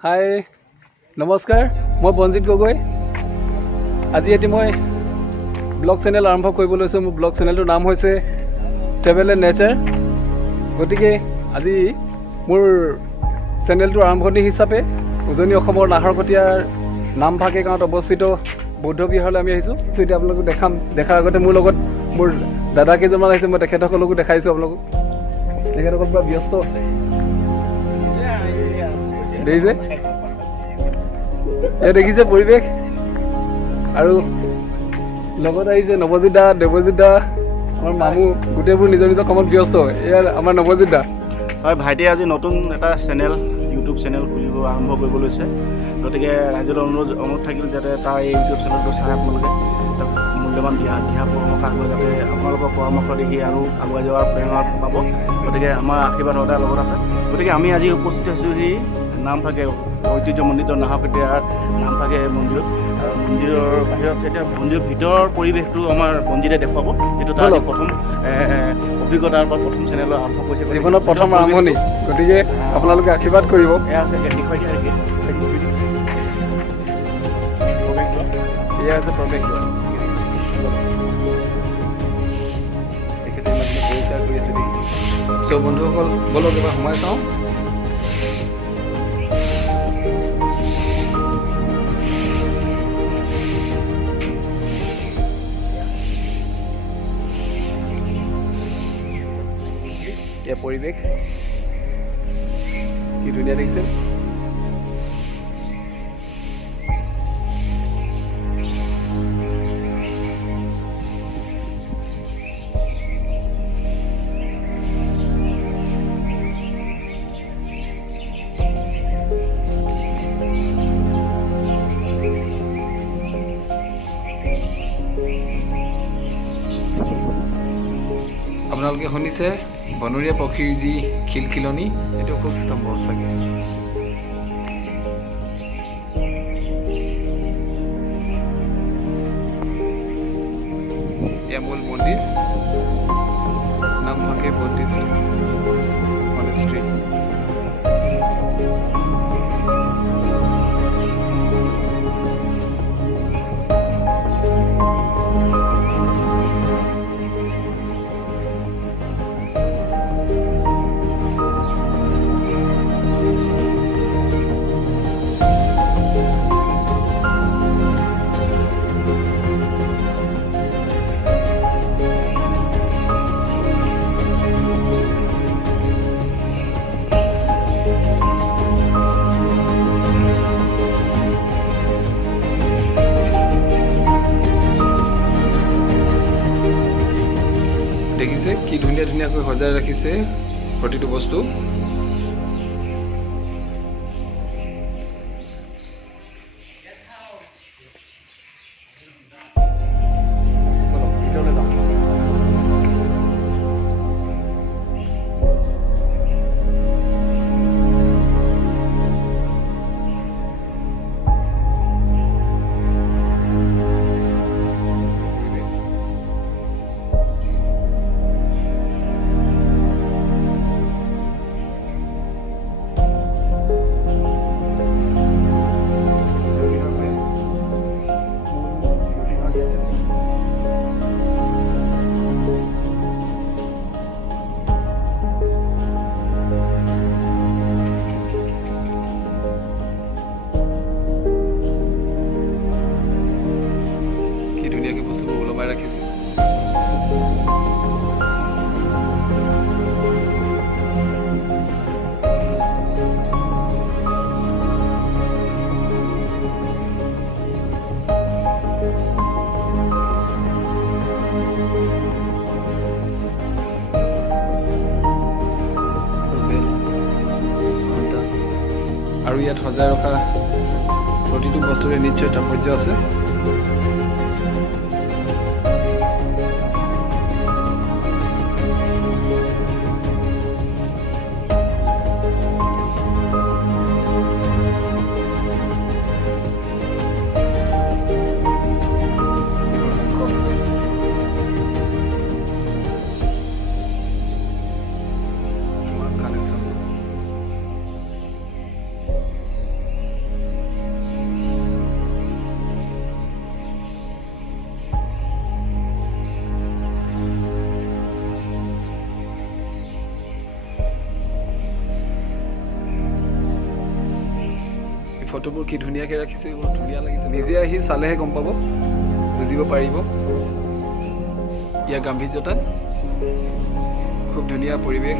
হাই নমস্কাৰ মই বঞ্জিত গগৈ আজি এটি মই ব্লগ চেনেল আৰম্ভ কৰিব লৈছোঁ মোৰ ব্লগ চেনেলটোৰ নাম হৈছে ট্ৰেভেল এণ্ড নেচাৰ গতিকে আজি মোৰ চেনেলটোৰ আৰম্ভণি হিচাপে উজনি অসমৰ নাহৰকটীয়াৰ নামফাকে গাঁৱত অৱস্থিত বৌদ্ধ বিহাৰলৈ আমি আহিছোঁ এতিয়া আপোনালোকক দেখাৰ আগতে মোৰ লগত মোৰ দাদা কেইজনমান আহিছে মই তেখেতসকলকো দেখাইছোঁ আপোনালোকক তেখেতসকল পুৰা ব্যস্ত দেখিছে এয়া দেখিছে পৰিৱেশ আৰু লগত আহিছে নৱজিত দা দেৱজিত দা আমাৰ মামু গোটেইবোৰ নিজৰ নিজৰ কামত ব্যস্ত এয়া আমাৰ নৱজিত দা হয় ভাইটিয়ে আজি নতুন এটা চেনেল ইউটিউব চেনেল খুলিব আৰম্ভ কৰিব লৈছে গতিকে ৰাইজৰ অনুৰোধ থাকিল যাতে তাৰ এই ইউটিউব চেনেলটো চাই আপোনালোকে তাক মূল্যৱান দিহা পৰামৰ্শ আগলৈ যাতে আপোনালোকৰ পৰামৰ্শ দেখি আৰু আগুৱাই যোৱাৰ প্ৰেৰণা পাব গতিকে আমাৰ আশীৰ্বাদ সদায় লগত আছে গতিকে আমি আজি উপস্থিত হৈছোঁ সি নামফাকে ঐতিহ্যমণ্ডিত নাহৰকটীয়াৰ নামফাকে মন্দিৰত আৰু মন্দিৰৰ বাহিৰত এতিয়া মন্দিৰৰ ভিতৰৰ পৰিৱেশটো আমাৰ বঞ্জিতে দেখুৱাব যিটো তাৰ প্ৰথম অভিজ্ঞতাৰ পৰা প্ৰথম চেনেলৰ আৰম্ভ কৰিছে জীৱনৰ প্ৰথম আৰম্ভণি গতিকে আপোনালোকে আশীৰ্বাদ কৰিব এয়া আছে দেখুৱাই দিয়া এয়া আছে প্ৰৱেশ তেখেতে পৰিষ্কাৰ কৰি আছে দেখিছে চ' বন্ধুসকল বলক এবাৰ সোমাই চাওঁ এয়া পৰিৱেশ কি ধুনীয়া দেখিছে আপোনালোকে শুনিছে বনৰীয়া পক্ষীৰ যি খিলখিলনি এইটো খুব স্তম্ভ চাগে এয়া মূল মন্দিৰ নামফাকে বুদ্ধিষ্ট মনাষ্ট্ৰী দেখিছে কি ধুনীয়া ধুনীয়াকৈ সজাই ৰাখিছে প্ৰতিটো বস্তু ৰাখিছে আৰু ইয়াত সজাই ৰখা প্ৰতিটো বস্তুৰে নিশ্চয় তাৎপৰ্য আছে ফটোবোৰ কি ধুনীয়াকৈ ৰাখিছে, এইবোৰ ধুনীয়া লাগিছে। নিজে আহি চালেহে গম পাব, বুজিব পাৰিব ইয়াৰ গাম্ভীৰ্যতা। খুব ধুনীয়া পৰিৱেশ।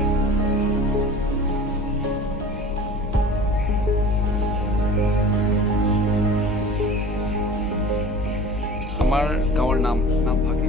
আমাৰ গাঁৱৰ নাম নামফাকে।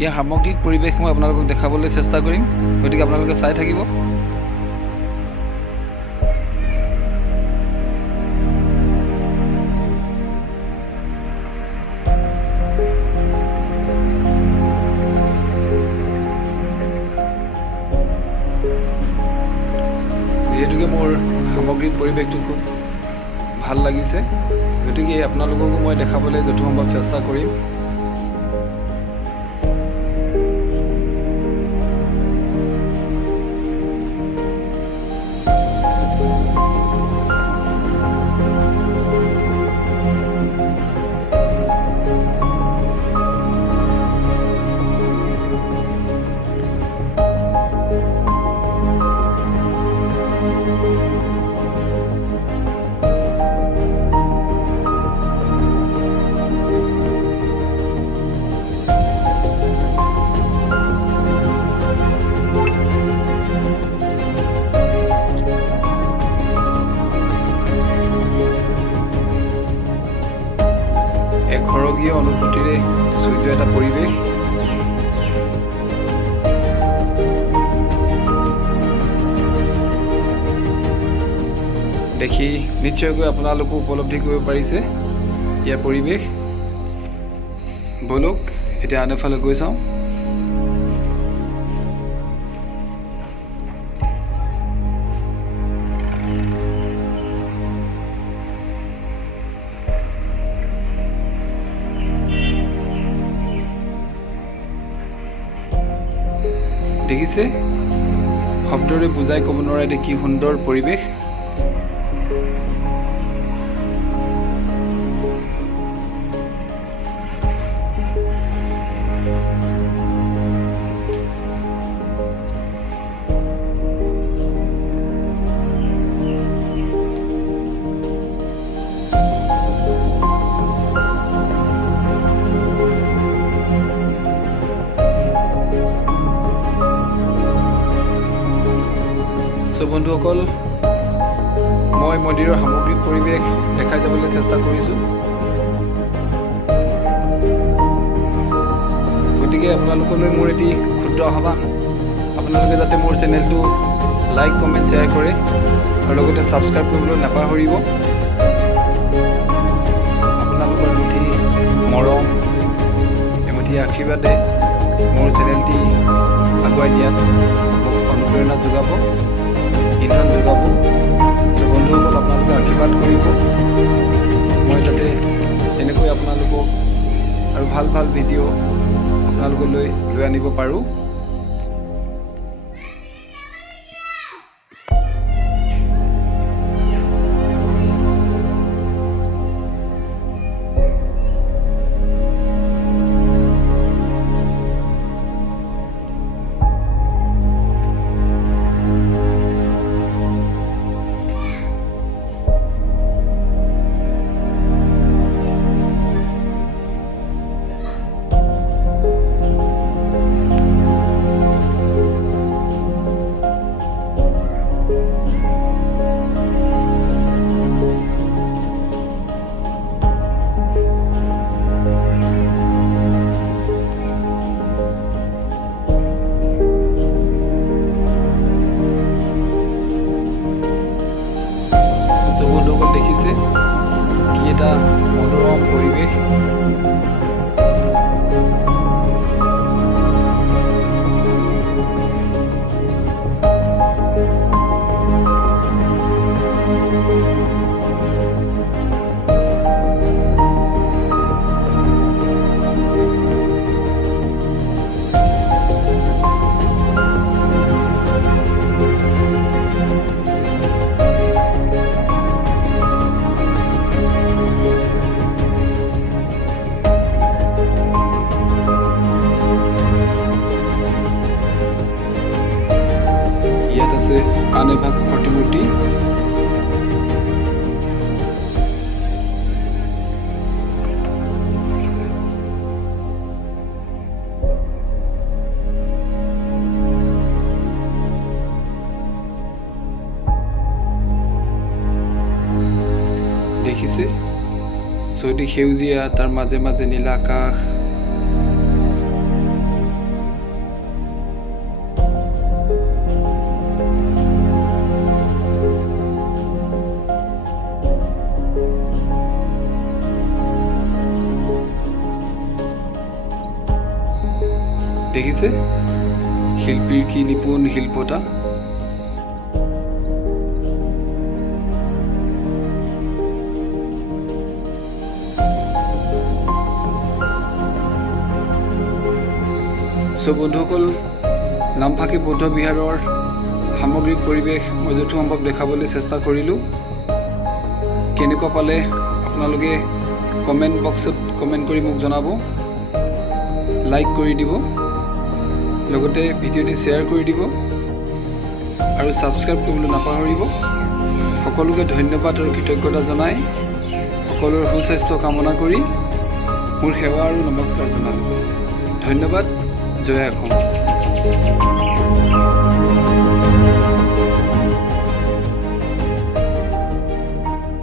ইয়াৰ সামগ্ৰিক পৰিৱেশ মই আপোনালোকক দেখাবলৈ চেষ্টা কৰিম, গতিকে আপোনালোকে চাই থাকিব। যিহেতুকে মোৰ সামগ্ৰিক পৰিৱেশটো খুব ভাল লাগিছে, গতিকে আপোনালোককো মই দেখাবলৈ যথেষ্ট চেষ্টা কৰিম। ঘৰগীয়া অনুভূতিৰে চুই যোৱা এটা পৰিৱেশ। দেখি নিশ্চয়কৈ আপোনালোকো উপলব্ধি কৰিব পাৰিছে ইয়াৰ পৰিৱেশ। বলক এতিয়া আন এফালে গৈ চাওঁ। দেখিছে, শব্দৰে বুজাই ক'ব নোৱাৰা এটি কি সুন্দৰ পৰিৱেশ। বন্ধুসকল, মই মন্দিৰৰ সামগ্ৰিক পৰিৱেশ দেখাই যাবলৈ চেষ্টা কৰিছোঁ। গতিকে আপোনালোকলৈ মোৰ এটি ক্ষুদ্ৰ আহ্বান, আপোনালোকে যাতে মোৰ চেনেলটো লাইক, কমেণ্ট, শ্বেয়াৰ কৰে আৰু লগতে ছাবস্ক্ৰাইব কৰিবলৈ নাপাহৰিব। আপোনালোকৰ এমুঠি মৰম, এমুঠি আশীৰ্বাদে মোৰ চেনেলটি আগুৱাই নিয়াত মোক অনুপ্ৰেৰণা যোগাব, ইন্ধন যোগাব। বন্ধুসকল, আপোনালোকে আশীৰ্বাদ কৰিব, মই যাতে এনেকৈ আপোনালোকক আৰু ভাল ভাল ভিডিঅ' আপোনালোকলৈ লৈ আনিব পাৰোঁ। দেখিছে কি এটা মনোৰম পৰিৱেশ। ইয়াত আছে আন এভাগ প্ৰতিমূৰ্তি। দেখিছে চৌদিশ সেউজীয়া, তাৰ মাজে মাজে নীলা আকাশ। দেখিছে শিল্পীৰ কি নিপুণ শিল্পতা। বন্ধুসকল, নামফাকে বৌদ্ধ বিহাৰৰ সামগ্ৰিক পৰিৱেশ মই যথেষ্ট সম্ভৱ দেখাবলৈ চেষ্টা কৰিলোঁ। কেনেকুৱা পালে আপোনালোকে কমেণ্ট বক্সত কমেণ্ট কৰি মোক জনাব, লাইক কৰি দিব, লগতে ভিডিঅ'টি শ্বেয়াৰ কৰি দিব আৰু ছাবস্ক্ৰাইব কৰিবলৈ নাপাহৰিব। সকলোকে ধন্যবাদ আৰু কৃতজ্ঞতা জনাই সকলোৰে সুস্বাস্থ্য কামনা কৰি মোৰ সেৱা আৰু নমস্কাৰ জনালোঁ। ধন্যবাদ। জয় অসম।